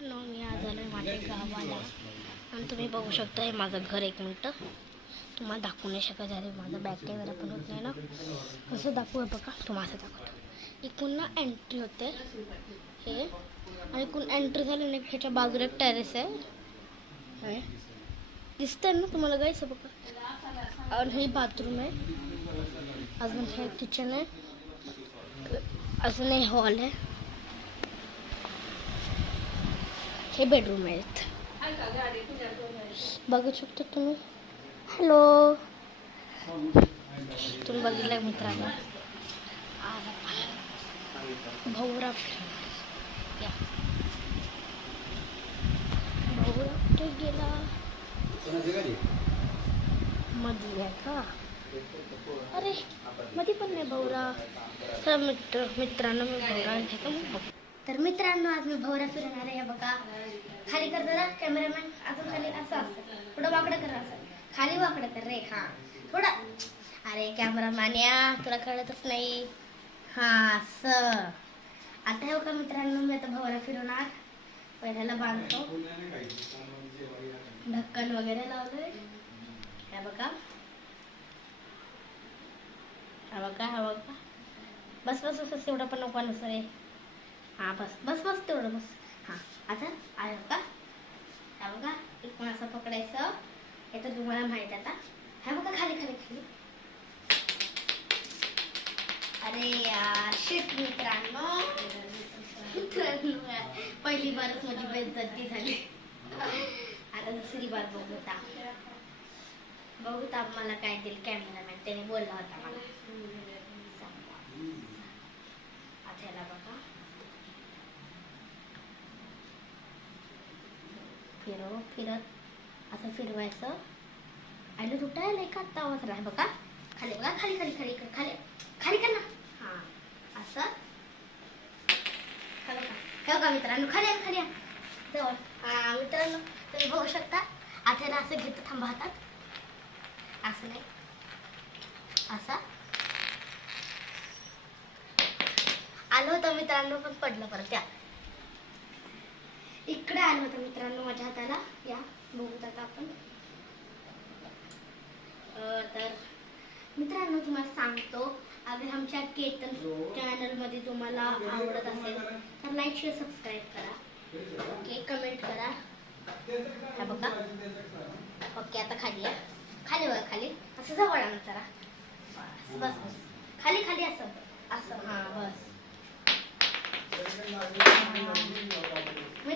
मित्रांनो, मी आज आलो आहे माझ्या गावाला आणि तुम्ही बघू शकता हे माझं घर. एक मिनटं तुम्हाला दाखवू नाही शकत. अरे माझं बॅक कॅमेरा पण होत नाही ना, कसं दाखवू बघा. तुम्हाला दाखवतो. इकडून ना एंट्री होते हे, आणि इकडून एंट्री झाली ना ह्याच्या बाजूला एक टेरेस आहे, दिसतंय ना तुम्हाला गाईस बघा. आणि हे बाथरूम आहे, अजून हे किचन आहे, अजून हे हॉल आहे, हे बेडरूम आहेत. बघू शकता तुम्ही. हॅलो, तुम्ही बघितलं मित्रांनो भौरा या भौरा कुठे गेला? मध्ये आहे का? अरे मध्ये पण नाही भौरा. तर मित्रांनो मी भौरा घेतो मग. तर मित्रांनो आज मी भौरा फिरणार आहे. बघा खाली कर जरा कॅमेरामॅन, अजून खाली असं असं थोडं वाकडं कर, असं खाली वाकडं कर रे. हां थोडं. अरे कॅमेरामॅन या, तुला कळतच नाही. हां असं. आता हे बघा मित्रांनो, मी आता भौरा फिरवणार. पहिल्याला बांधतो, ढक्कन वगैरे लावलंय. हे बघा, हा बघा, हा बघा. बस बस बस, एवढं पण नको नसतं रे. हां बस बस बस, तेवढं बस. हां आता आहे बघा. हा बघा, इकडून असं पकडायचं. हे तर तुम्हाला माहिती आता. हा बघा खाली खाली खाली. अरे यार शिट मित्रांनो, पहिली बारच माझी बेइज्जती झाली. आता दुसरी बार बघूता मला काय दिल कॅमेरामॅन, त्याने बोलला होता मला. आता याला बघा फिरत असं फिरवायचं. आणि तुटायला एक आत्ता आवाज राहा. बघा खाली बघा, खाली खाली खाली खाली खाली कर ना. हां असं. हे बघा मित्रांनो, खाली या खाली या जवळ. हां मित्रांनो तुम्ही बघू शकता. आता याला असं घेतं, थांबा हातात. असं नाही, असं आलं होतं मित्रांनो, पण पडलं परत. या इकडे आलं होतं मित्रांनो माझ्या हाताला. या बघूत आता आपण. तर मित्रांनो तुम्हाला सांगतो, अगर आमच्या केतन चॅनलमध्ये तुम्हाला आवडत असेल तर लाईक शेअर सबस्क्राईब करा. ओके, कमेंट करा. हा बघा. ओके आता खाली या, खाली बघा, खाली असं जवळ आणा जरा. बस बस बस, खाली खाली असं असं. हां बस.